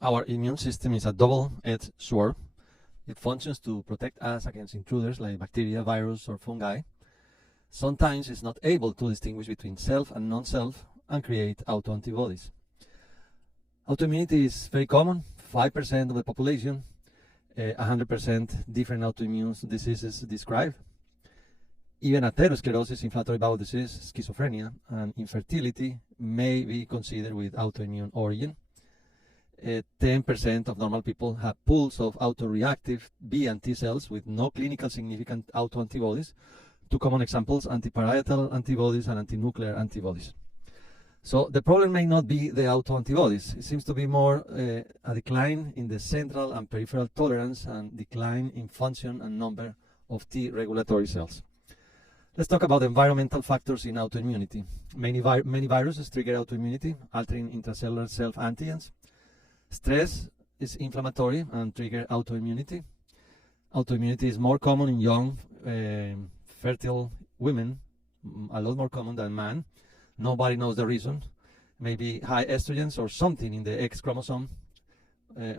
Our immune system is a double-edged sword. It functions to protect us against intruders like bacteria, virus, or fungi. Sometimes it's not able to distinguish between self and non-self and create autoantibodies. Autoimmunity is very common, 5% of the population, 100% different autoimmune diseases described. Even atherosclerosis, inflammatory bowel disease, schizophrenia, and infertility may be considered with autoimmune origin. 10% of normal people have pools of autoreactive B and T cells with no clinical significant autoantibodies. Two common examples, antiparietal antibodies and antinuclear antibodies. So the problem may not be the autoantibodies. It seems to be more a decline in the central and peripheral tolerance and decline in function and number of T regulatory cells. Let's talk about environmental factors in autoimmunity. Many viruses trigger autoimmunity, altering intracellular self-antigens. Stress is inflammatory and trigger autoimmunity. Autoimmunity is more common in young, fertile women, a lot more common than men. Nobody knows the reason. Maybe high estrogens or something in the X chromosome,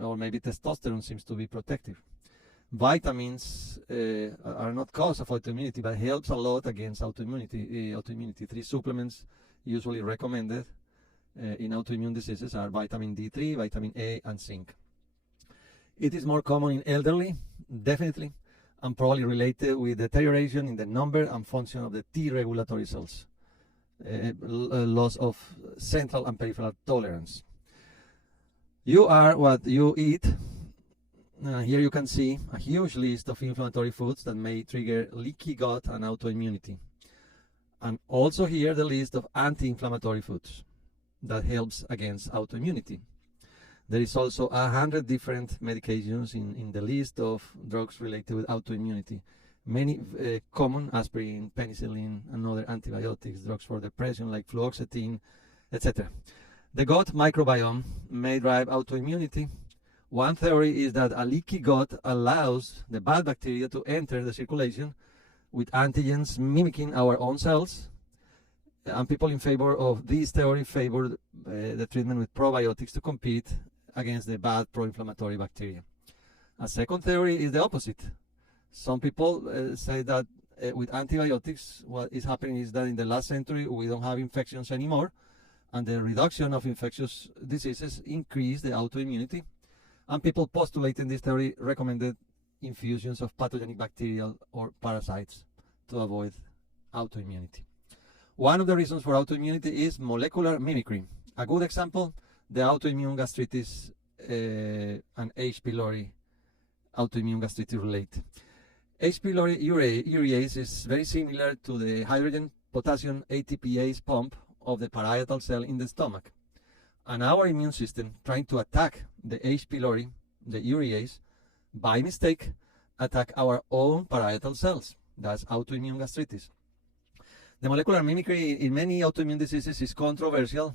or maybe testosterone seems to be protective. Vitamins are not cause of autoimmunity, but helps a lot against autoimmunity. 3 supplements usually recommended in autoimmune diseases are vitamin D3, vitamin A, and zinc. It is more common in elderly, definitely, and probably related with deterioration in the number and function of the T regulatory cells, loss of central and peripheral tolerance. You are what you eat. Here you can see a huge list of inflammatory foods that may trigger leaky gut and autoimmunity. And also here the list of anti-inflammatory foods that helps against autoimmunity. There is also 100 different medications in the list of drugs related with autoimmunity. Many common, aspirin, penicillin, and other antibiotics, drugs for depression like fluoxetine, etc. The gut microbiome may drive autoimmunity. One theory is that a leaky gut allows the bad bacteria to enter the circulation with antigens mimicking our own cells. And people in favor of this theory favor the treatment with probiotics to compete against the bad pro-inflammatory bacteria. A second theory is the opposite. Some people say that with antibiotics, what is happening is that in the last century we don't have infections anymore, and the reduction of infectious diseases increased the autoimmunity. And people postulating this theory recommended infusions of pathogenic bacterial or parasites to avoid autoimmunity. One of the reasons for autoimmunity is molecular mimicry. A good example, the autoimmune gastritis and H. pylori autoimmune gastritis relate. H. pylori urease is very similar to the hydrogen potassium ATPase pump of the parietal cell in the stomach. And our immune system, trying to attack the H. pylori, the urease, by mistake, attack our own parietal cells. That's autoimmune gastritis. The molecular mimicry in many autoimmune diseases is controversial.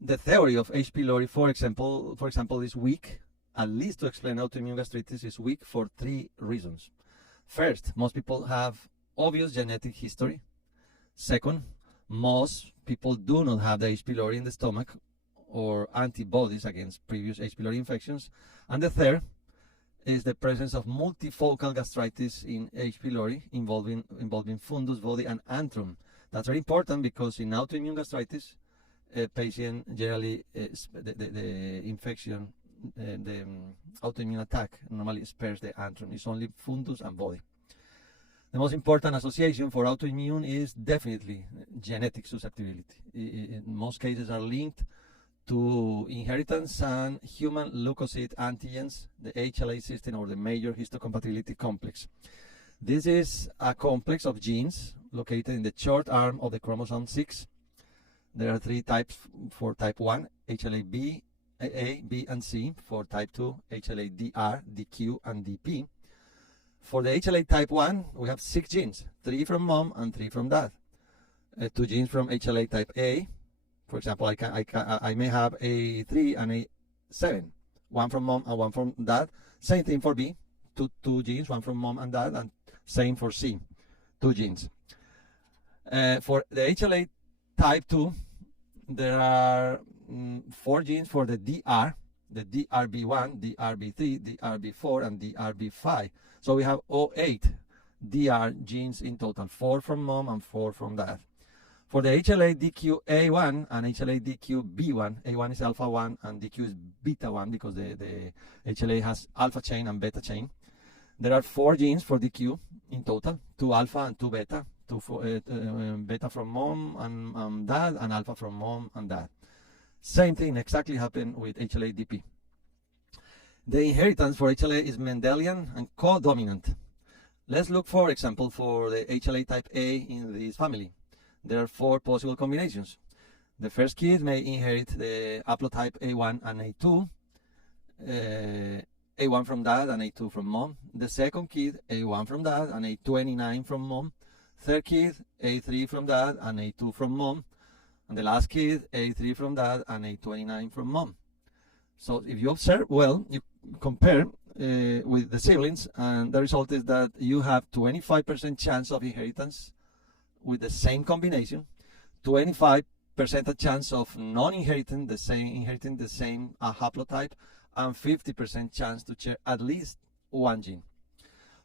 The theory of H. pylori, for example, is weak. At least to explain autoimmune gastritis is weak for 3 reasons. First, most people have obvious genetic history. Second, most people do not have the H. pylori in the stomach or antibodies against previous H. pylori infections. And the third is the presence of multifocal gastritis in H. pylori involving fundus, body, and antrum. That's very important because in autoimmune gastritis, a patient generally, the infection, the autoimmune attack normally spares the antrum. It's only fundus and body. The most important association for autoimmune is definitely genetic susceptibility. In most cases are linked to inheritance and human leukocyte antigens, the Hla system or the major histocompatibility complex. This is a complex of genes located in the short arm of the chromosome 6. There are 3 types for type 1, HLA-B, A, B, and C. For type 2, HLA-DR, DQ, and DP. For the HLA type 1, we have 6 genes, 3 from mom and 3 from dad. 2 genes from HLA type A. For example, I may have A3 and A7, 1 from mom and 1 from dad. Same thing for B, two genes, 1 from mom and dad, and same for C, 2 genes. For the HLA type 2, there are 4 genes for the DR, the DRB1, DRB3, DRB4, and DRB5. So we have 08 DR genes in total, 4 from mom and 4 from dad. For the HLA-DQ-A1 and HLA-DQ-B1, A1 is alpha 1 and DQ is beta 1 because the HLA has alpha chain and beta chain. There are 4 genes for DQ in total, 2 alpha and 2 beta, 2 beta from mom and dad, and alpha from mom and dad. Same thing exactly happened with HLA-DP. The inheritance for HLA is Mendelian and co-dominant. Let's look, for example, for the HLA type A in this family. There are 4 possible combinations. The first kid may inherit the Aplotype A1 and A2, A1 from dad and A2 from mom. The second kid, A1 from dad and A29 from mom. Third kid, A3 from dad and A2 from mom. And the last kid, A3 from dad and A29 from mom. So if you observe well, you compare with the siblings, and the result is that you have 25% chance of inheritance with the same combination, 25% chance of non-inheriting the same haplotype, and 50% chance to share at least one gene.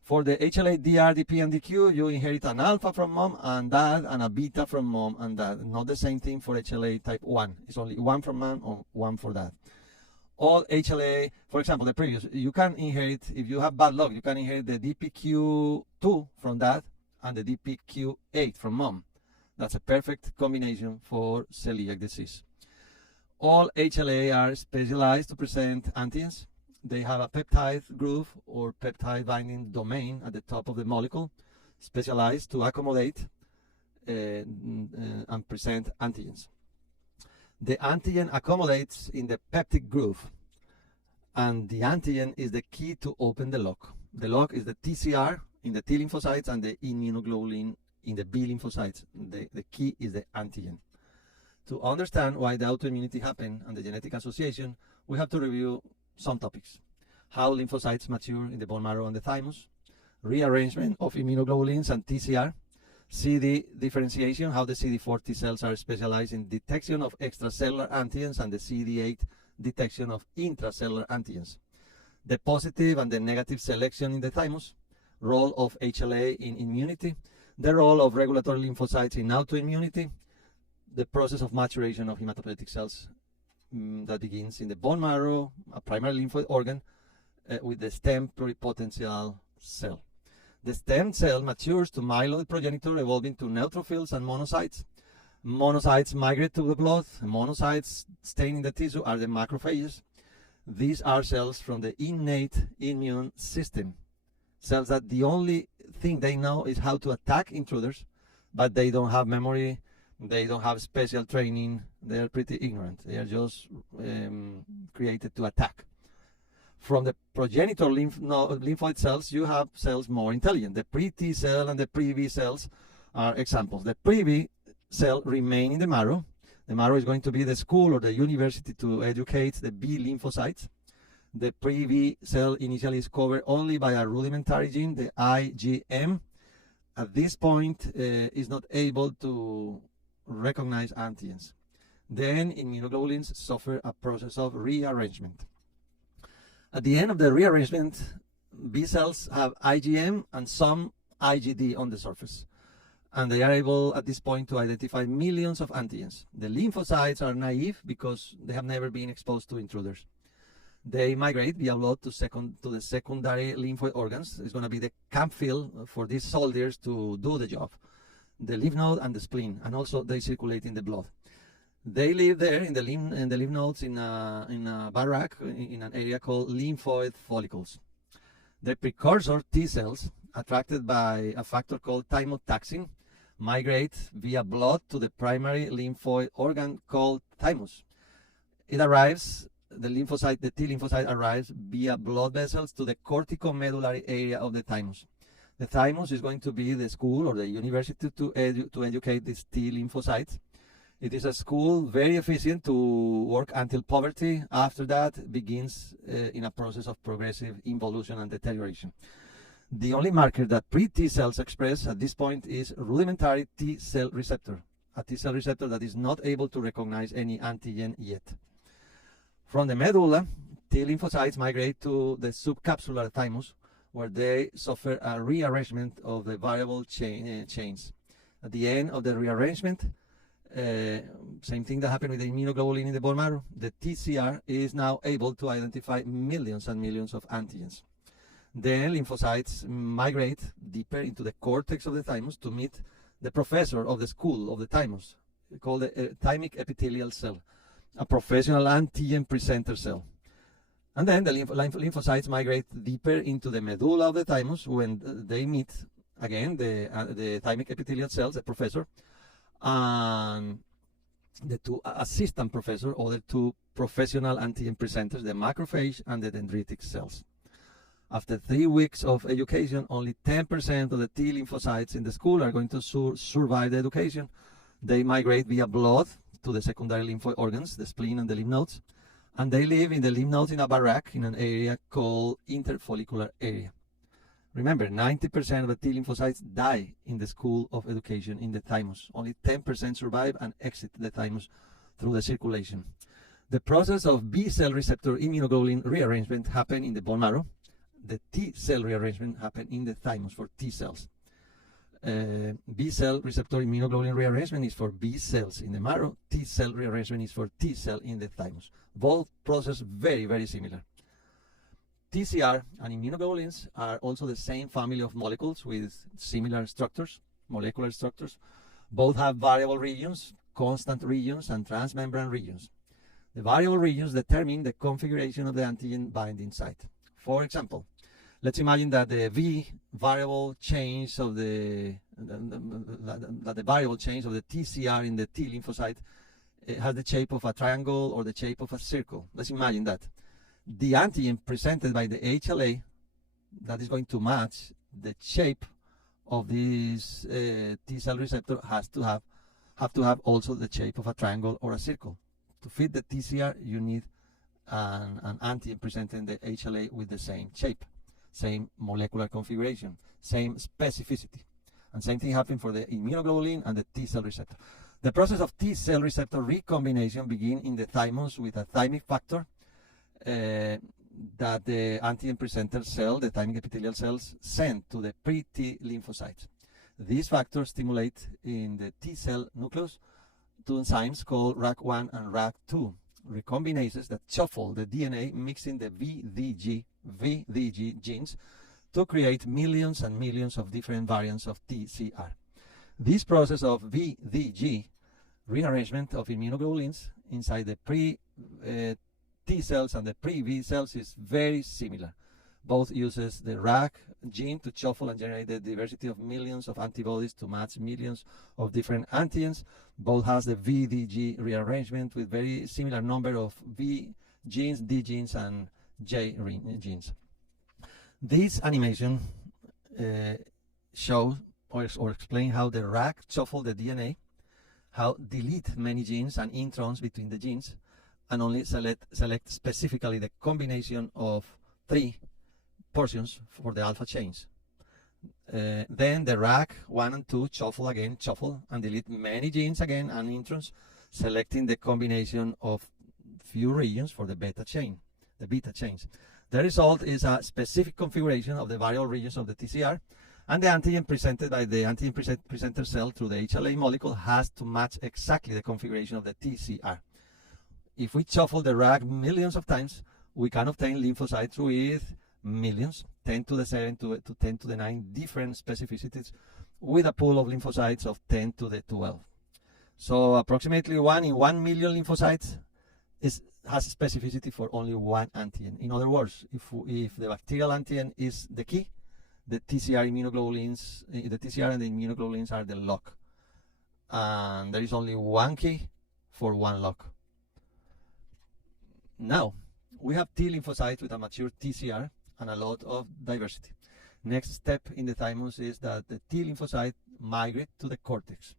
For the HLA, DR, DP, and DQ, you inherit an alpha from mom and dad and a beta from mom and dad. Not the same thing for HLA type 1. It's only 1 from mom or 1 for dad. All HLA, for example, the previous, you can inherit, if you have bad luck, you can inherit the DPQ2 from dad and the DPQ8 from mom. That's a perfect combination for celiac disease. All HLA are specialized to present antigens. They have a peptide groove or peptide binding domain at the top of the molecule, specialized to accommodate and present antigens. The antigen accommodates in the peptide groove, and the antigen is the key to open the lock. The lock is the TCR in the T lymphocytes and the immunoglobulin in the B lymphocytes. The key is the antigen. To understand why the autoimmunity happened and the genetic association, we have to review some topics. How lymphocytes mature in the bone marrow and the thymus, rearrangement of immunoglobulins and TCR, CD differentiation, how the CD4 T cells are specialized in detection of extracellular antigens, and the CD8 detection of intracellular antigens. The positive and the negative selection in the thymus, role of HLA in immunity, the role of regulatory lymphocytes in autoimmunity, the process of maturation of hematopoietic cells that begins in the bone marrow, a primary lymphoid organ, with the stem pluripotential cell. The stem cell matures to myeloid progenitor, evolving to neutrophils and monocytes. Monocytes migrate to the blood. Monocytes staying in the tissue are the macrophages. These are cells from the innate immune system. Cells that the only thing they know is how to attack intruders, but they don't have memory, they don't have special training, they're pretty ignorant. They are just created to attack. From the progenitor lymphoid cells, you have cells more intelligent. The pre-T cell and the pre-V cells are examples. The pre-V cell remain in the marrow. The marrow is going to be the school or the university to educate the B lymphocytes. The pre-V cell initially is covered only by a rudimentary gene, the IgM. At this point, is not able to recognize antigens. Then immunoglobulins suffer a process of rearrangement. At the end of the rearrangement, B cells have IgM and some IgD on the surface, and they are able at this point to identify millions of antigens. The lymphocytes are naive because they have never been exposed to intruders. They migrate via blood to the secondary lymphoid organs. It's going to be the camp field for these soldiers to do the job, the lymph node and the spleen, and also they circulate in the blood. They live there in the lymph nodes in a barrack in an area called lymphoid follicles. The precursor T cells, attracted by a factor called thymotaxin, migrate via blood to the primary lymphoid organ called thymus. It arrives, the T lymphocyte arrives via blood vessels to the corticomedullary area of the thymus. The thymus is going to be the school or the university to educate these T lymphocytes. It is a school very efficient to work until puberty. After that, begins in a process of progressive involution and deterioration. The only marker that pre-T cells express at this point is rudimentary T cell receptor, a T cell receptor that is not able to recognize any antigen yet. From the medulla T lymphocytes migrate to the subcapsular thymus, where they suffer a rearrangement of the variable chains. At the end of the rearrangement, same thing that happened with the immunoglobulin in the bone marrow, the TCR is now able to identify millions and millions of antigens. Then lymphocytes migrate deeper into the cortex of the thymus to meet the professor of the school of the thymus, called the thymic epithelial cell, a professional antigen presenter cell. And then the lymphocytes migrate deeper into the medulla of the thymus when they meet, again, the thymic epithelial cells, the professor, and the two assistant professors, or the two professional antigen presenters, the macrophage and the dendritic cells. After 3 weeks of education, only 10% of the T lymphocytes in the school are going to survive the education. They migrate via blood to the secondary lymphoid organs, the spleen and the lymph nodes, and they live in the lymph nodes in a barrack in an area called interfollicular area. Remember, 90% of the T lymphocytes die in the school of education in the thymus. Only 10% survive and exit the thymus through the circulation. The process of B cell receptor immunoglobulin rearrangement happens in the bone marrow. The T cell rearrangement happens in the thymus for T cells. B cell receptor immunoglobulin rearrangement is for B cells in the marrow. T cell rearrangement is for T cell in the thymus. Both processes very, very similar. TCR and immunoglobulins are also the same family of molecules with similar structures, molecular structures. Both have variable regions, constant regions, and transmembrane regions. The variable regions determine the configuration of the antigen binding site. For example, let's imagine that the variable change of the variable change of the TCR in the T lymphocyte has the shape of a triangle or the shape of a circle. Let's imagine that. The antigen presented by the HLA that is going to match the shape of this T cell receptor have to have also the shape of a triangle or a circle. To fit the TCR, you need an antigen presenting the HLA with the same shape, same molecular configuration, same specificity. And same thing happens for the immunoglobulin and the T cell receptor. The process of T cell receptor recombination begins in the thymus with a thymic factor that the antigen presenter cell, the thymic epithelial cells, send to the pre-T lymphocytes. These factors stimulate in the T cell nucleus two enzymes called RAC1 and RAC2, recombinases that shuffle the DNA, mixing the VDG genes to create millions and millions of different variants of TCR. This process of VDG, rearrangement of immunoglobulins inside the pre-T cells and the pre-V cells, is very similar. Both uses the RAC gene to shuffle and generate the diversity of millions of antibodies to match millions of different antigens. Both has the VDG rearrangement with very similar number of V genes, D genes, and J genes. This animation shows or explain how the RAC shuffle the DNA, how delete many genes and introns between the genes, and only select specifically the combination of 3 portions for the alpha chains. Then the RAC 1 and 2 shuffle and delete many genes again and introns, selecting the combination of few regions for the beta chains. The result is a specific configuration of the variable regions of the TCR, and the antigen presented by the antigen presenter cell through the HLA molecule has to match exactly the configuration of the TCR. If we shuffle the RAC millions of times, we can obtain lymphocytes with millions, 10 to the 7 to 10 to the 9 different specificities, with a pool of lymphocytes of 10 to the 12. So approximately 1 in 1 million lymphocytes has specificity for only one antigen. In other words, if the bacterial antigen is the key, the TCR and the immunoglobulins are the lock. And there is only one key for one lock. Now, we have T lymphocytes with a mature TCR and a lot of diversity. Next step in the thymus is that the T lymphocyte migrate to the cortex.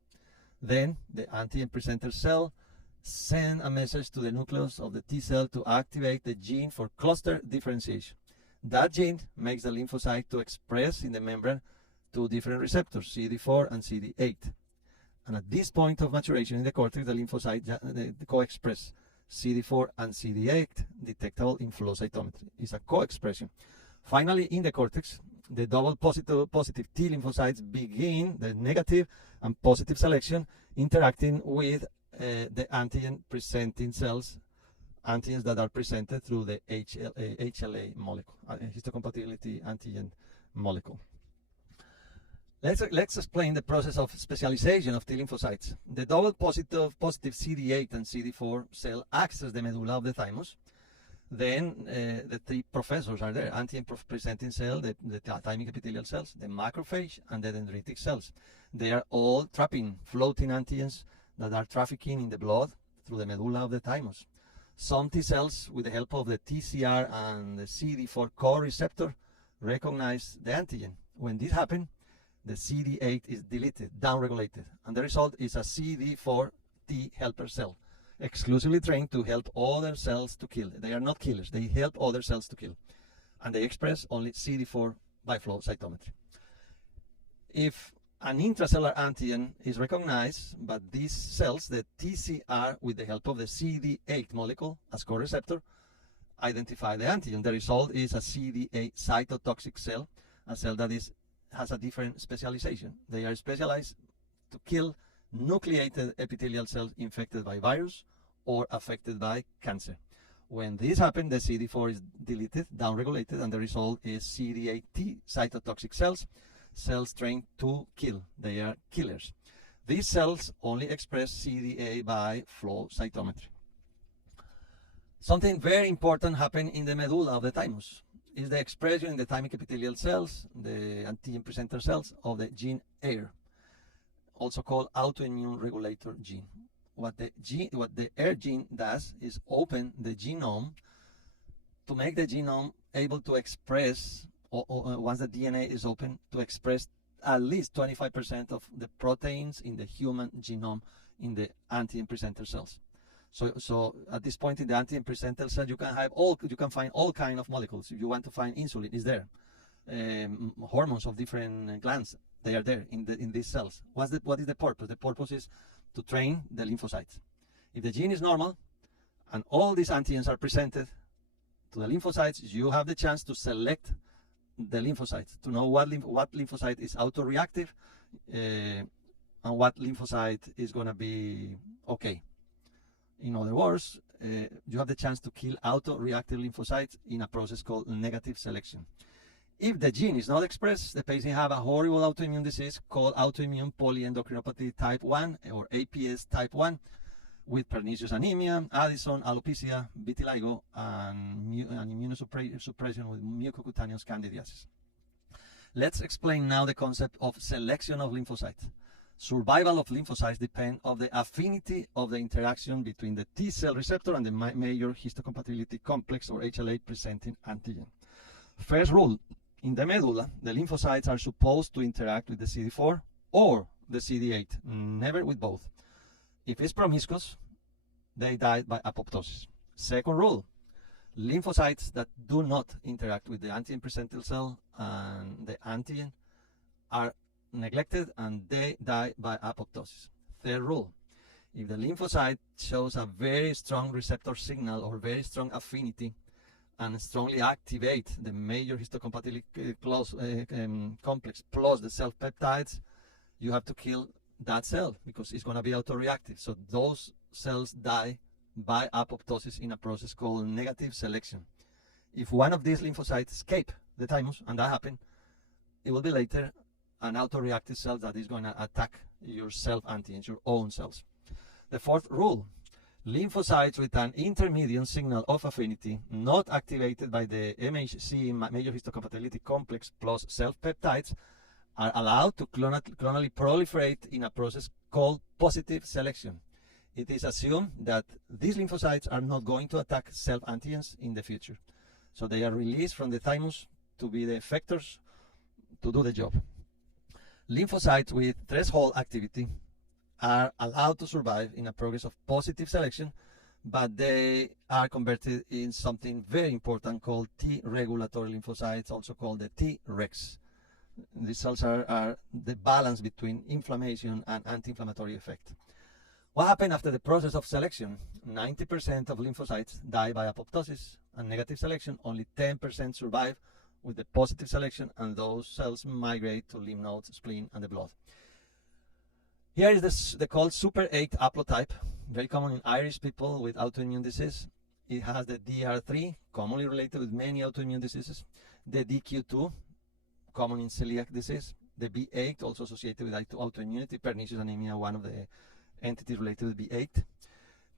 Then the antigen presenter cell send a message to the nucleus of the T cell to activate the gene for cluster differentiation. That gene makes the lymphocyte to express in the membrane 2 different receptors, Cd4 and Cd8. And at this point of maturation in the cortex, the lymphocyte co-express CD4 and CD8 detectable in flow cytometry. It's a co-expression. Finally, in the cortex, the double positive T lymphocytes begin the negative and positive selection interacting with the antigen presenting cells, antigens that are presented through the HLA molecule, histocompatibility antigen molecule. Let's explain the process of specialization of T lymphocytes. The double positive CD8 and CD4 cell access the medulla of the thymus. Then the three professors are there: antigen presenting cell, the thymic epithelial cells, the macrophage, and the dendritic cells. They are all trapping floating antigens that are trafficking in the blood through the medulla of the thymus. Some T cells, with the help of the TCR and the CD4 core receptor, recognize the antigen. When this happens, the CD8 is deleted, downregulated, and the result is a CD4 T helper cell, exclusively trained to help other cells to kill. They are not killers, they help other cells to kill. And they express only CD4 by flow cytometry. If an intracellular antigen is recognized, but these cells, the TCR, with the help of the CD8 molecule as co-receptor, identify the antigen. The result is a CD8 cytotoxic cell, a cell that has a different specialization. They are specialized to kill nucleated epithelial cells infected by virus or affected by cancer. When this happens, the CD4 is deleted, downregulated, and the result is CD8T cytotoxic cells, cells trained to kill. They are killers. These cells only express CD8 by flow cytometry. Something very important happens in the medulla of the thymus. Is the expression in the thymic epithelial cells, the antigen presenter cells, of the gene AIR, also called autoimmune regulator gene. What the AIR gene does is open the genome to make the genome able to express, once the DNA is open, to express at least 25% of the proteins in the human genome in the antigen presenter cells. So at this point in the antigen presenter cell, you can find all kind of molecules. If you want to find insulin, it's there. Hormones of different glands, they are there in these cells. What is the purpose? The purpose is to train the lymphocytes. If the gene is normal and all these antigens are presented to the lymphocytes, you have the chance to select the lymphocytes, to know what lymphocyte is autoreactive and what lymphocyte is going to be okay. In other words, you have the chance to kill autoreactive lymphocytes in a process called negative selection. If the gene is not expressed, the patient have a horrible autoimmune disease called autoimmune polyendocrinopathy type 1 or APS type 1 with pernicious anemia, Addison, alopecia, vitiligo, and immunosuppression with mucocutaneous candidiasis. Let's explain now the concept of selection of lymphocytes. Survival of lymphocytes depends on the affinity of the interaction between the T cell receptor and the major histocompatibility complex or HLA presenting antigen. First rule, in the medulla, the lymphocytes are supposed to interact with the CD4 or the CD8, never with both. If it's promiscuous, they die by apoptosis. Second rule, lymphocytes that do not interact with the antigen presenting cell and the antigen are neglected and they die by apoptosis. Third rule, if the lymphocyte shows a very strong receptor signal or very strong affinity and strongly activate the major histocompatibility complex plus the cell peptides, you have to kill that cell because it's going to be autoreactive. So those cells die by apoptosis in a process called negative selection. If one of these lymphocytes escape the thymus, and that happens, it will be later an autoreactive cell that is going to attack your self-antigens, your own cells. The fourth rule, lymphocytes with an intermediate signal of affinity not activated by the MHC, major histocompatibility complex plus self-peptides, are allowed to clonally proliferate in a process called positive selection. It is assumed that these lymphocytes are not going to attack self-antigens in the future. So they are released from the thymus to be the effectors to do the job. Lymphocytes with threshold activity are allowed to survive in a process of positive selection, but they are converted in something very important called T regulatory lymphocytes, also called the Tregs. These cells are the balance between inflammation and anti-inflammatory effect. What happened after the process of selection? 90% of lymphocytes die by apoptosis and negative selection. Only 10% survive with the positive selection, and those cells migrate to lymph nodes, spleen, and the blood. Here is the called Super 8 Aprotype, very common in Irish people with autoimmune disease. It has the DR3, commonly related with many autoimmune diseases, the DQ2, common in celiac disease, the B8, also associated with autoimmunity, pernicious anemia, one of the entities related with B8.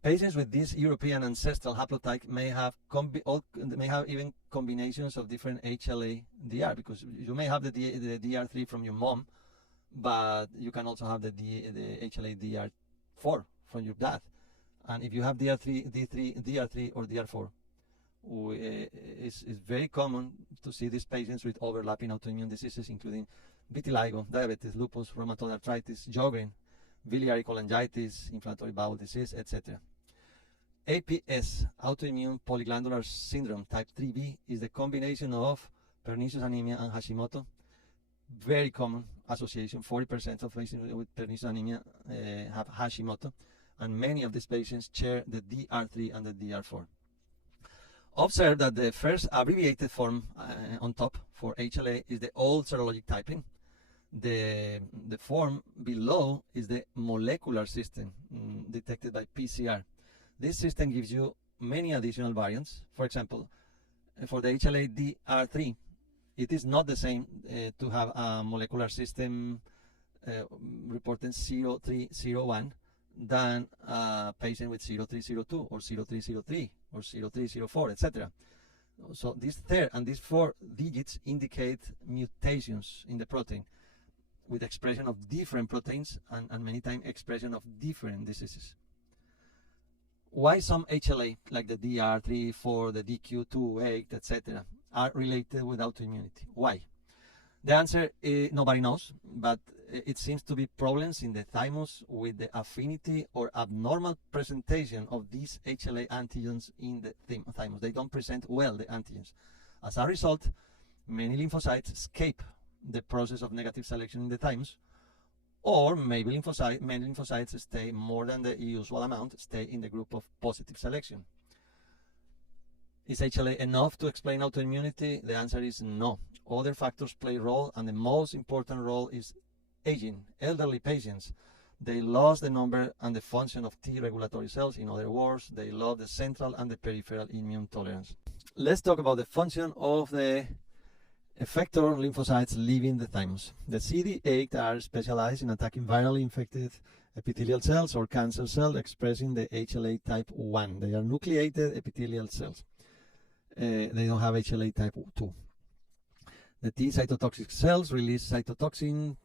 Patients with this European ancestral haplotype may have even combinations of different HLA-DR, because you may have the DR3 from your mom, but you can also have the HLA-DR4 from your dad. And if you have DR3 or DR4, it's very common to see these patients with overlapping autoimmune diseases, including vitiligo, diabetes, lupus, rheumatoid arthritis, Sjogren, biliary cholangitis, inflammatory bowel disease, etc. APS, autoimmune polyglandular syndrome type 3B, is the combination of pernicious anemia and Hashimoto. Very common association. 40% of patients with pernicious anemia have Hashimoto, and many of these patients share the DR3 and the DR4. Observe that the first abbreviated form on top for HLA is the old serologic typing. The form below is the molecular system detected by PCR. This system gives you many additional variants. For example, for the HLA-DR3, it is not the same to have a molecular system reporting 0301 than a patient with 0302 or 0303 or 0304, etc. So this third and these 4 digits indicate mutations in the protein with expression of different proteins and many times expression of different diseases. Why some HLA, like the DR3, 4, the DQ2, 8, etc., are related with autoimmunity? Why? The answer nobody knows, but it seems to be problems in the thymus with the affinity or abnormal presentation of these HLA antigens in the thymus. They don't present well the antigens. As a result, many lymphocytes escape the process of negative selection in the thymus, or maybe many lymphocytes stay more than the usual amount, stay in the group of positive selection. Is HLA enough to explain autoimmunity? The answer is no. Other factors play a role, and the most important role is aging. Elderly patients, they lost the number and the function of T regulatory cells. In other words, they lost the central and the peripheral immune tolerance. Let's talk about the function of the effector lymphocytes leaving the thymus. The CD8 are specialized in attacking virally infected epithelial cells or cancer cells expressing the HLA type 1. They are nucleated epithelial cells. They don't have HLA type 2. The T cytotoxic cells release cytotoxins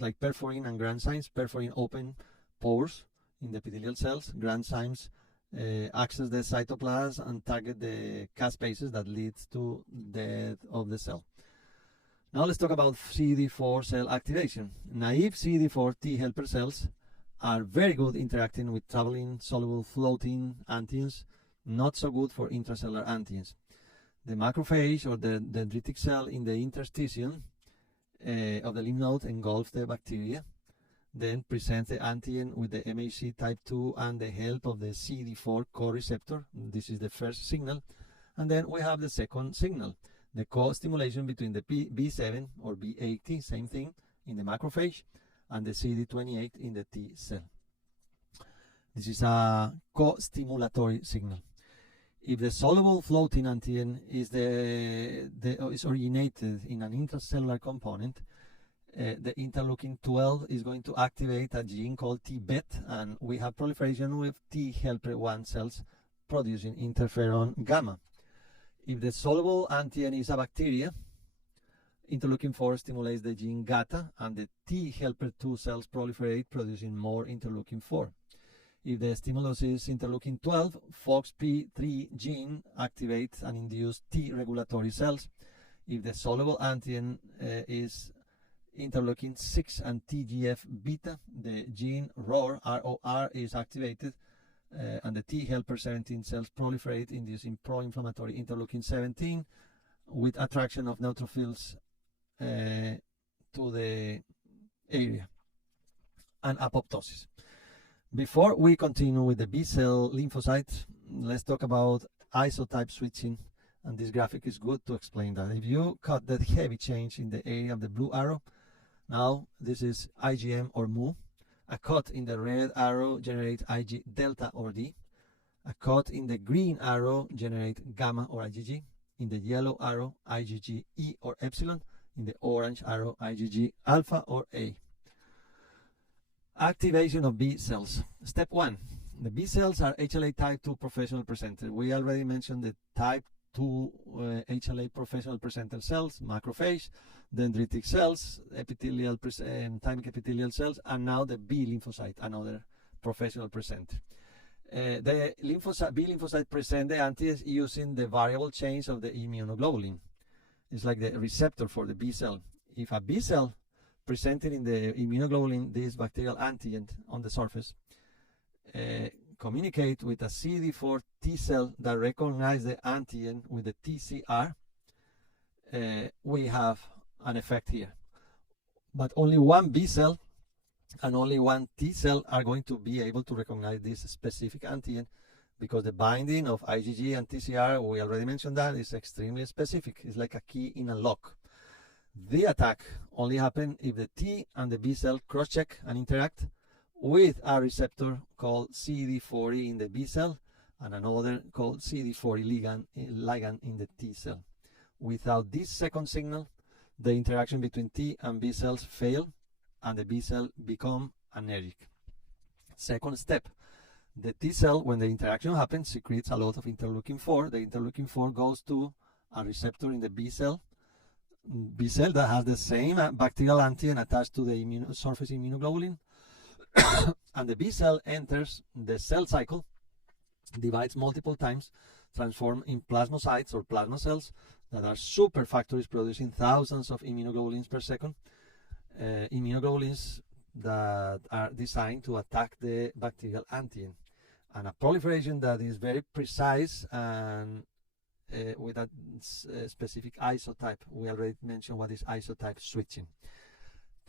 like perforin and granzymes. Perforin open pores in the epithelial cells. Granzymes access the cytoplasm and target the caspases that leads to death of the cell. Now let's talk about Cd4 cell activation. Naive Cd4 T helper cells are very good interacting with traveling, soluble, floating antigens, not so good for intracellular antigens. The macrophage or the dendritic cell in the interstitium of the lymph node engulfs the bacteria, then presents the antigen with the MHC type 2 and the help of the CD4 co-receptor. This is the first signal. And then we have the second signal, the co-stimulation between the B7 or B80, same thing, in the macrophage, and the CD28 in the T cell. This is a co-stimulatory signal. If the soluble floating antigen is originated in an intracellular component, the interleukin 12 is going to activate a gene called Tbet, and we have proliferation with T helper 1 cells producing interferon gamma. If the soluble antigen is a bacteria, interleukin 4 stimulates the gene GATA, and the T helper 2 cells proliferate, producing more interleukin 4. If the stimulus is interleukin 12, FOXP3 gene activates and induces T regulatory cells. If the soluble antigen is interleukin 6 and TGF beta, the gene ROR, ROR, is activated, and the T helper 17 cells proliferate, inducing pro-inflammatory interleukin 17 with attraction of neutrophils to the area, and apoptosis. Before we continue with the B cell lymphocytes, let's talk about isotype switching, and this graphic is good to explain that. If you cut that heavy change in the area of the blue arrow, now this is IgM or mu. A cut in the red arrow generates Ig delta or D. A cut in the green arrow generates gamma or IgG. In the yellow arrow, IgG E or epsilon. In the orange arrow, IgG alpha or A. Activation of B cells. Step 1. The B cells are HLA type 2 professional presenter. We already mentioned the type 2 HLA professional presenter cells, macrophage, dendritic cells, epithelial thymic epithelial cells, and now the B lymphocyte, another professional presenter. The B lymphocyte present the antigens using the variable change of the immunoglobulin. It's like the receptor for the B cell. If a B cell presented in the immunoglobulin, this bacterial antigen on the surface, communicate with a CD4 T cell that recognize the antigen with the TCR, we have an effect here. But only one B cell and only one T cell are going to be able to recognize this specific antigen, because the binding of IgG and TCR, we already mentioned that, is extremely specific. It's like a key in a lock. The attack only happens if the T and the B cell cross-check and interact with a receptor called CD40 in the B cell and another called CD40 ligand in the T cell. Without this second signal, the interaction between T and B cells fail and the B cell become anergic. Second step, the T cell, when the interaction happens, secretes a lot of interleukin-4. The interleukin-4 goes to a receptor in the B cell that has the same bacterial antigen attached to the surface immunoglobulin, and the B cell enters the cell cycle, divides multiple times, transforms in plasmocytes or plasma cells that are super factories producing thousands of immunoglobulins per second, immunoglobulins that are designed to attack the bacterial antigen, and a proliferation that is very precise and with a specific isotype. We already mentioned what is isotype switching.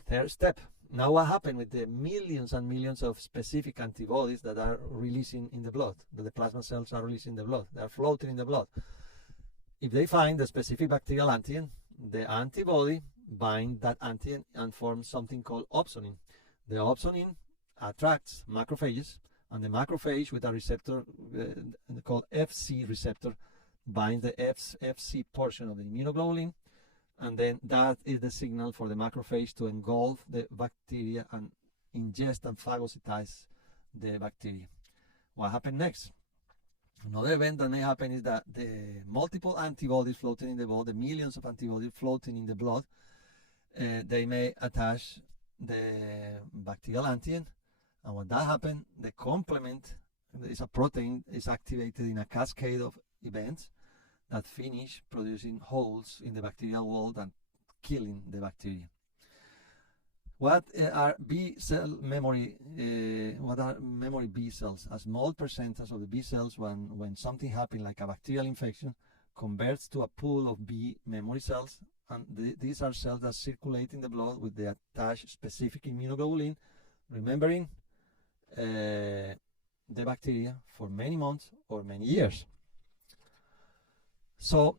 Third step. Now what happened with the millions and millions of specific antibodies that are releasing in the blood, that the plasma cells are releasing in the blood, they are floating in the blood. If they find the specific bacterial antigen, the antibody binds that antigen and forms something called opsonin. The opsonin attracts macrophages, and the macrophage with a receptor called FC receptor binds the FC portion of the immunoglobulin, and then that is the signal for the macrophage to engulf the bacteria and ingest and phagocytize the bacteria. What happened next? Another event that may happen is that the multiple antibodies floating in the blood, the millions of antibodies floating in the blood, they may attach the bacterial antigen, and when that happens, the complement is a protein is activated in a cascade of events that finish producing holes in the bacterial wall and killing the bacteria. What are B cell memory? What are memory B cells? A small percentage of the B cells, when something happens like a bacterial infection, converts to a pool of B memory cells, and these are cells that circulate in the blood with the attached specific immunoglobulin, remembering the bacteria for many months or many years. So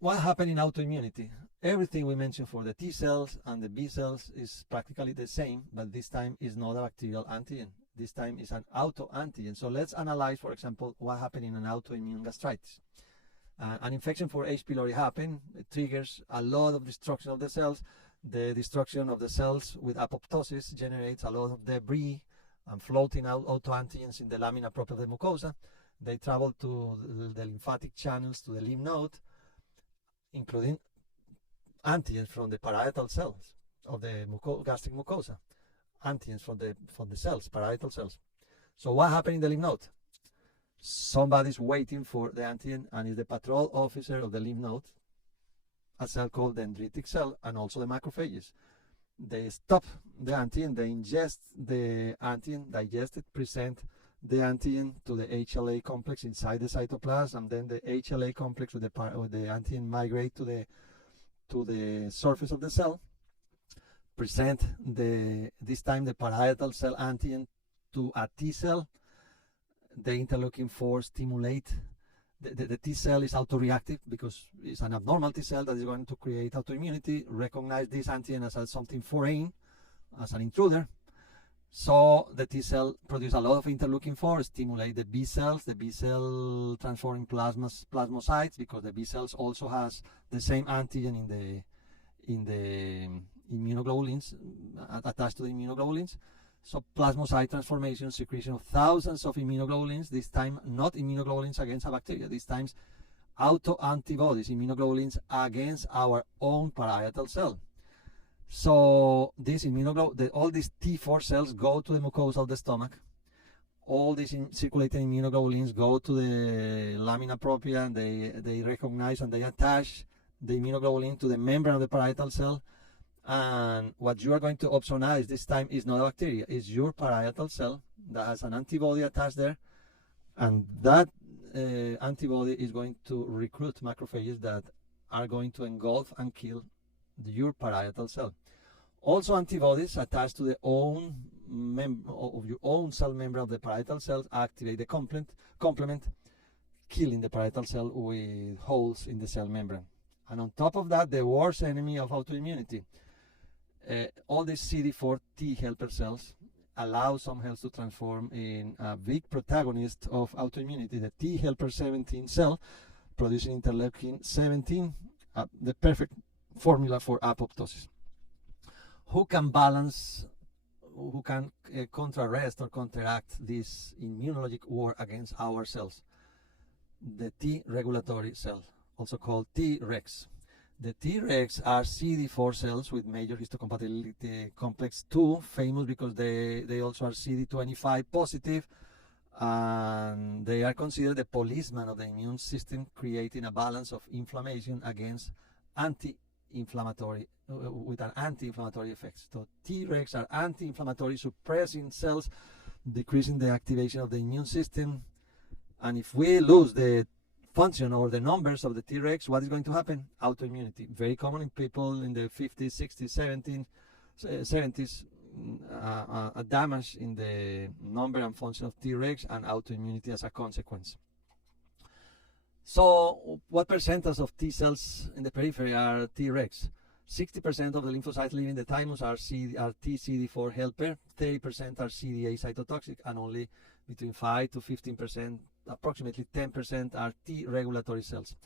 what happened in autoimmunity? Everything we mentioned for the T cells and the B cells is practically the same, but this time is not a bacterial antigen. This time is an autoantigen. So let's analyze, for example, what happened in an autoimmune gastritis. An infection for H. pylori happened. It triggers a lot of destruction of the cells. The destruction of the cells with apoptosis generates a lot of debris and floating out autoantigens in the lamina propria of the mucosa. They travel to the lymphatic channels, to the lymph node, including antigens from the parietal cells of the gastric mucosa, antigens from the cells, parietal cells. So what happened in the lymph node? Somebody's waiting for the antigen, and is the patrol officer of the lymph node, a cell called dendritic cell, and also the macrophages. They stop the antigen, they ingest the antigen, digest it, present the antigen to the HLA complex inside the cytoplasm, and then the HLA complex with the antigen migrate to the surface of the cell, present this time the parietal cell antigen to a T cell, the interleukin-4 stimulate. The T cell is autoreactive because it's an abnormal T cell that is going to create autoimmunity, recognize this antigen as something foreign, as an intruder. So the T cell produces a lot of interleukin-4, stimulate the B cells, the B cell transforming plasmocytes, because the B cells also has the same antigen in the immunoglobulins, attached to the immunoglobulins. So plasmocyte transformation, secretion of thousands of immunoglobulins, this time not immunoglobulins against a bacteria, this time autoantibodies, immunoglobulins against our own parietal cell. So this all these T4 cells go to the mucosa of the stomach. All these circulating immunoglobulins go to the lamina propria, and they recognize and they attach the immunoglobulin to the membrane of the parietal cell. And what you are going to observe now is this time is not a bacteria, it's your parietal cell that has an antibody attached there, and that antibody is going to recruit macrophages that are going to engulf and kill your parietal cell. Also, antibodies attached to the own of your own cell membrane of the parietal cells activate the complement, killing the parietal cell with holes in the cell membrane. And on top of that, the worst enemy of autoimmunity, all these Cd4 T helper cells allow some cells to transform in a big protagonist of autoimmunity, the T helper 17 cell, producing interleukin 17, the perfect formula for apoptosis. Who can balance, who can contrarrest or counteract this immunologic war against our cells? The T regulatory cell, also called Tregs. The Tregs are CD4 cells with major histocompatibility complex 2, famous because they also are CD25 positive, and they are considered the policeman of the immune system, creating a balance of inflammation against anti-inflammatory, with an anti-inflammatory effect. So Tregs are anti-inflammatory suppressing cells, decreasing the activation of the immune system. And if we lose the function or the numbers of the Tregs, what is going to happen? Autoimmunity. Very common in people in the 50s, 60s, 70s, a damage in the number and function of Tregs and autoimmunity as a consequence. So what percentage of T cells in the periphery are Tregs? 60% of the lymphocytes living in the thymus are T-CD4 helper, 30% are CD8 cytotoxic, and only between 5 to 15%, approximately 10% are T regulatory cells.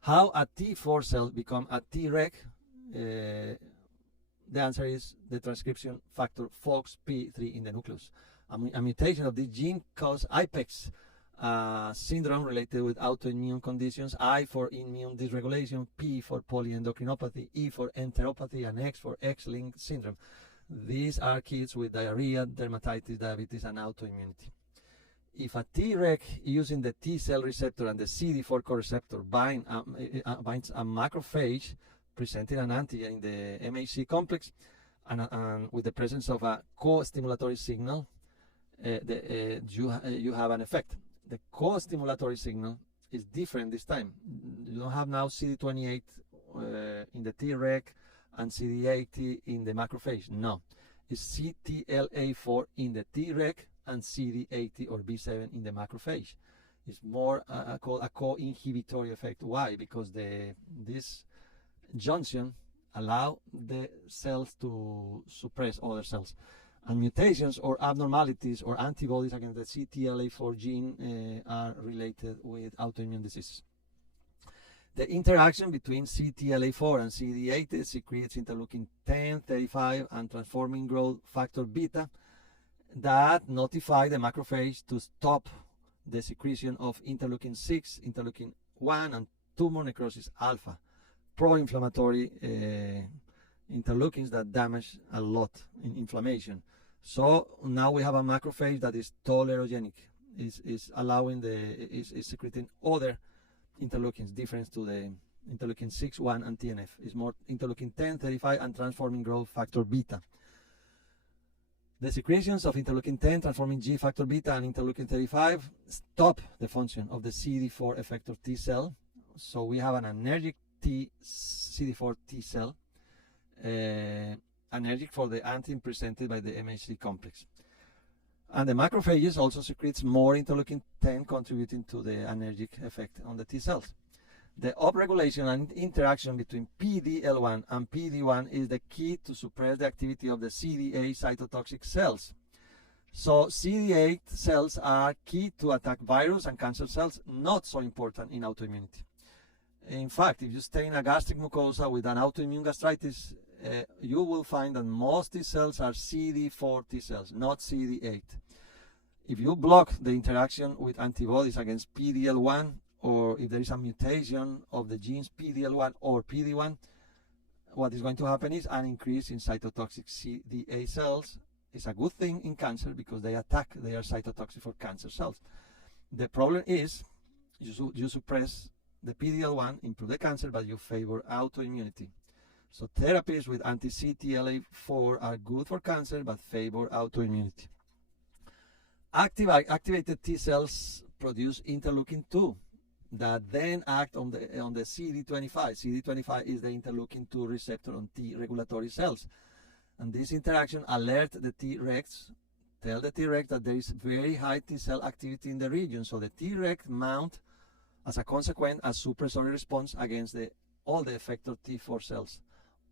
How a T4 cell become a Treg? The answer is the transcription factor FOXP3 in the nucleus. A mutation of this gene causes IPEX syndrome related with autoimmune conditions, I for immune dysregulation, P for polyendocrinopathy, E for enteropathy, and X for X-linked syndrome. These are kids with diarrhea, dermatitis, diabetes, and autoimmunity. If a Treg using the T cell receptor and the Cd4 co-receptor binds a macrophage presenting an antigen in the MHC complex, and with the presence of a co-stimulatory signal, you have an effect. The co-stimulatory signal is different this time. You don't have now CD28 in the Treg and CD80 in the macrophage. No, it's CTLA4 in the Treg and CD80 or B7 in the macrophage. It's more called a co-inhibitory effect. Why? Because this junction allow the cells to suppress other cells. And mutations or abnormalities or antibodies against the CTLA4 gene are related with autoimmune diseases. The interaction between CTLA4 and CD8 secretes interleukin 10, 35, and transforming growth factor beta that notify the macrophage to stop the secretion of interleukin 6, interleukin 1, and tumor necrosis alpha, pro-inflammatory interleukins that damage a lot in inflammation. So now we have a macrophage that is tolerogenic, is allowing is secreting other interleukins, different to the interleukin 6, 1, and TNF. It's more interleukin 10, 35, and transforming growth factor beta. The secretions of interleukin 10, transforming G factor beta, and interleukin 35 stop the function of the CD4 effector T cell. So we have an anergic CD4 T cell, allergic for the antigen presented by the MHC complex. And the macrophages also secretes more interleukin-10, contributing to the anergic effect on the T cells. The upregulation and interaction between PD-L1 and PD-1 is the key to suppress the activity of the CD8 cytotoxic cells. So CD8 cells are key to attack virus and cancer cells, not so important in autoimmunity. In fact, if you stay in a gastric mucosa with an autoimmune gastritis, you will find that most T cells are CD4 T cells, not CD8. If you block the interaction with antibodies against PD-L1, or if there is a mutation of the genes PD-L1 or PD-1, what is going to happen is an increase in cytotoxic CD8 cells. It's a good thing in cancer because they are cytotoxic for cancer cells. The problem is you suppress the PD-L1, improve the cancer, but you favor autoimmunity. So therapies with anti-CTLA4 are good for cancer, but favor autoimmunity. Activated T cells produce interleukin-2 that then act on the CD25. CD25 is the interleukin-2 receptor on T regulatory cells. And this interaction alert the Tregs, tell the Treg that there is very high T cell activity in the region. So the Treg mount, as a consequence, a suppressory response against all the effector T4 cells.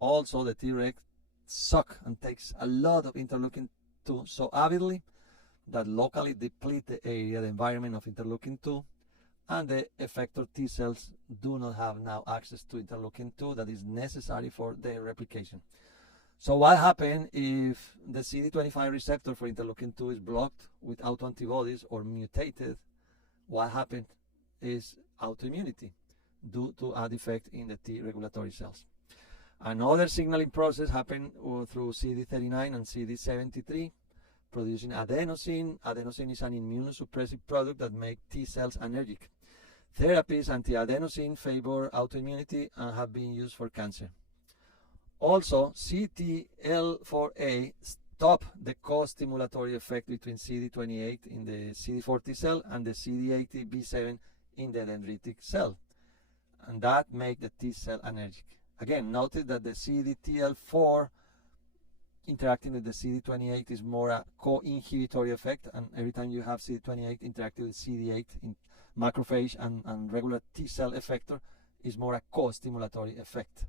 Also, the Treg suck and takes a lot of interleukin-2 so avidly that locally deplete the area, the environment of interleukin-2, and the effector T cells do not have now access to interleukin-2 that is necessary for their replication. So what happens if the CD25 receptor for interleukin-2 is blocked with autoantibodies or mutated? What happens is autoimmunity due to a defect in the T regulatory cells. Another signaling process happens through CD39 and CD73, producing adenosine. Adenosine is an immunosuppressive product that makes T cells anergic. Therapies anti-adenosine favor autoimmunity and have been used for cancer. Also, CTLA4A stop the co-stimulatory effect between CD28 in the CD4 T cell and the CD80B7 in the dendritic cell, and that makes the T cell anergic. Again, notice that the CDTL4 interacting with the CD28 is more a co-inhibitory effect, and every time you have CD28 interacting with CD8 in macrophage and regular T cell effector is more a co-stimulatory effect.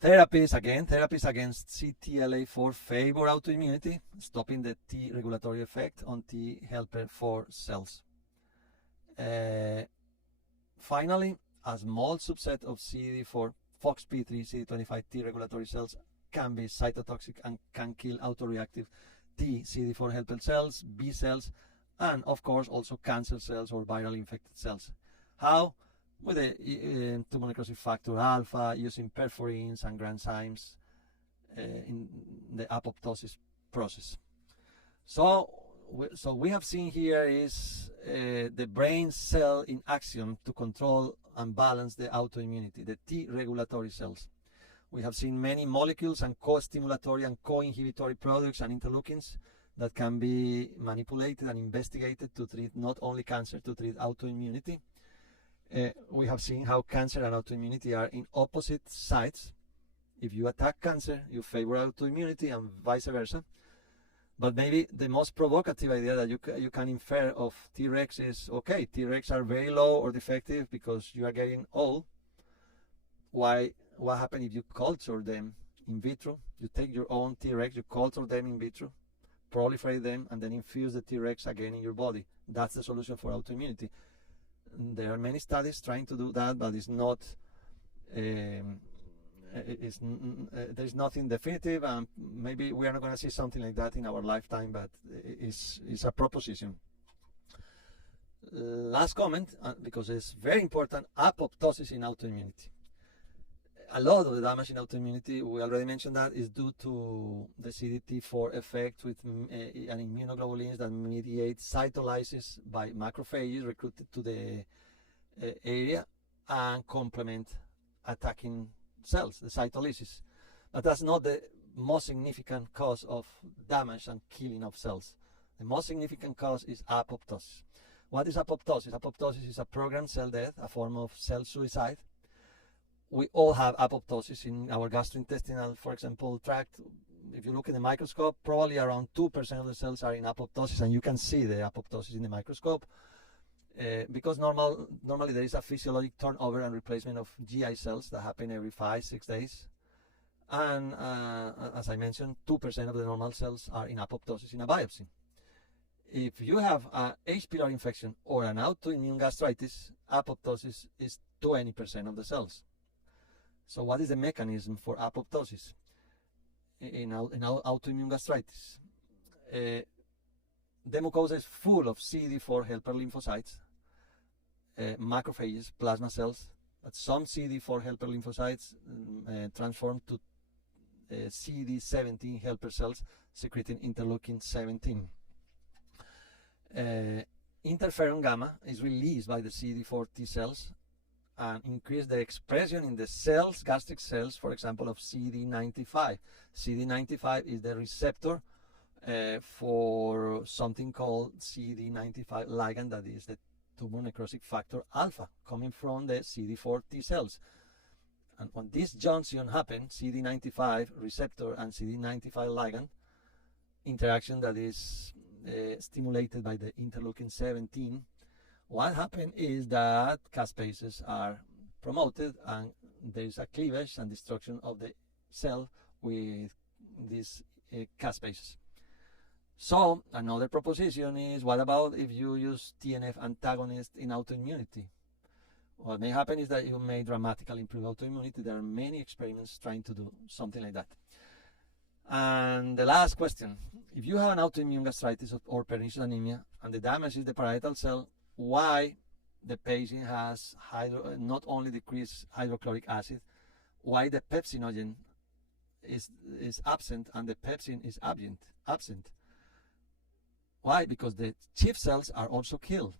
Therapies against CTLA4 favor autoimmunity, stopping the T regulatory effect on T helper 4 cells. Finally, a small subset of CD4 FOXP3 CD25 T regulatory cells can be cytotoxic and can kill autoreactive T CD4 helper cells, B cells, and of course also cancer cells or viral infected cells. How? With the tumor necrosis factor alpha, using perforins and granzymes in the apoptosis process. So we have seen here is the brain cell in action to control and balance the autoimmunity, the T regulatory cells. We have seen many molecules and co-stimulatory and co-inhibitory products and interleukins that can be manipulated and investigated to treat not only cancer, to treat autoimmunity. We have seen how cancer and autoimmunity are in opposite sides. If you attack cancer, you favor autoimmunity and vice versa. But maybe the most provocative idea that you can infer of Tregs is, okay, Tregs are very low or defective because you are getting old. What happens if you culture them in vitro? You take your own Tregs, you culture them in vitro, proliferate them, and then infuse the Tregs again in your body. That's the solution for autoimmunity. There are many studies trying to do that, but it's not. There's nothing definitive, and maybe we are not going to see something like that in our lifetime, but it's a proposition. Last comment, because it's very important, apoptosis in autoimmunity. A lot of the damage in autoimmunity, we already mentioned that, is due to the CDT4 effect with an immunoglobulins that mediate cytolysis by macrophages recruited to the area and complement attacking cells, the cytolysis. But that's not the most significant cause of damage and killing of cells. The most significant cause is apoptosis. What is apoptosis? Apoptosis is a programmed cell death, a form of cell suicide. We all have apoptosis in our gastrointestinal, for example, tract. if you look in the microscope, probably around 2% of the cells are in apoptosis, and you can see the apoptosis in the microscope. Because normally there is a physiologic turnover and replacement of GI cells that happen every 5-6 days. And as I mentioned, 2% of the normal cells are in apoptosis in a biopsy. If you have a H. pylori infection or an autoimmune gastritis, apoptosis is 20% of the cells. So what is the mechanism for apoptosis in autoimmune gastritis? The mucosa is full of Cd4 helper lymphocytes, macrophages, plasma cells, but some Cd4 helper lymphocytes transform to CD17 helper cells secreting interleukin 17. Interferon gamma is released by the CD4 T cells and increase the expression in the cells, gastric cells, for example, of CD95. CD95 is the receptor for something called CD95 ligand, that is the tumor necrotic factor alpha, coming from the CD4 T cells. And when this junction happens, CD95 receptor and CD95 ligand interaction that is stimulated by the interleukin 17, what happens is that caspases are promoted and there is a cleavage and destruction of the cell with these caspases. So another proposition is, what about if you use TNF antagonist in autoimmunity? What may happen is that you may dramatically improve autoimmunity. There are many experiments trying to do something like that. And the last question, if you have an autoimmune gastritis or pernicious anemia and the damage is the parietal cell, why the patient has not only decreased hydrochloric acid, why the pepsinogen is absent and the pepsin is absent? Why? Because the chief cells are also killed.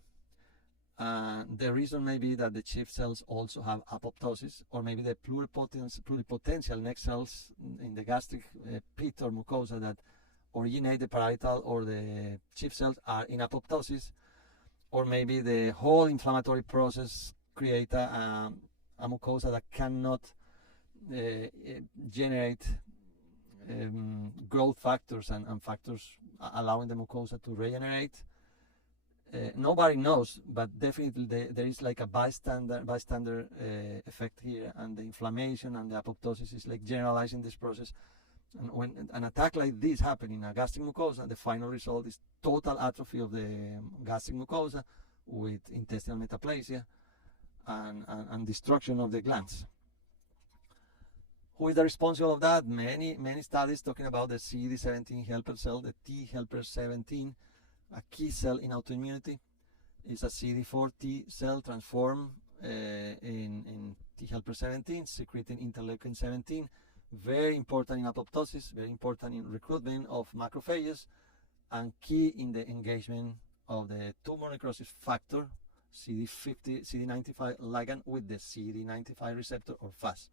The reason may be that the chief cells also have apoptosis, or maybe the pluripotential neck cells in the gastric pit or mucosa that originate the parietal or the chief cells are in apoptosis, or maybe the whole inflammatory process create a mucosa that cannot generate growth factors and factors allowing the mucosa to regenerate. Nobody knows, but definitely there is like a bystander effect here, and the inflammation and the apoptosis is like generalizing this process. And when an attack like this happens in a gastric mucosa, the final result is total atrophy of the gastric mucosa with intestinal metaplasia and destruction of the glands. Who is the responsible of that? Many studies talking about the CD17 helper cell, the T helper 17, a key cell in autoimmunity. Is a CD4 T cell transformed in T helper 17, secreting interleukin 17. Very important in apoptosis, very important in recruitment of macrophages, and key in the engagement of the tumor necrosis factor, CD95 ligand with the CD95 receptor or FAS.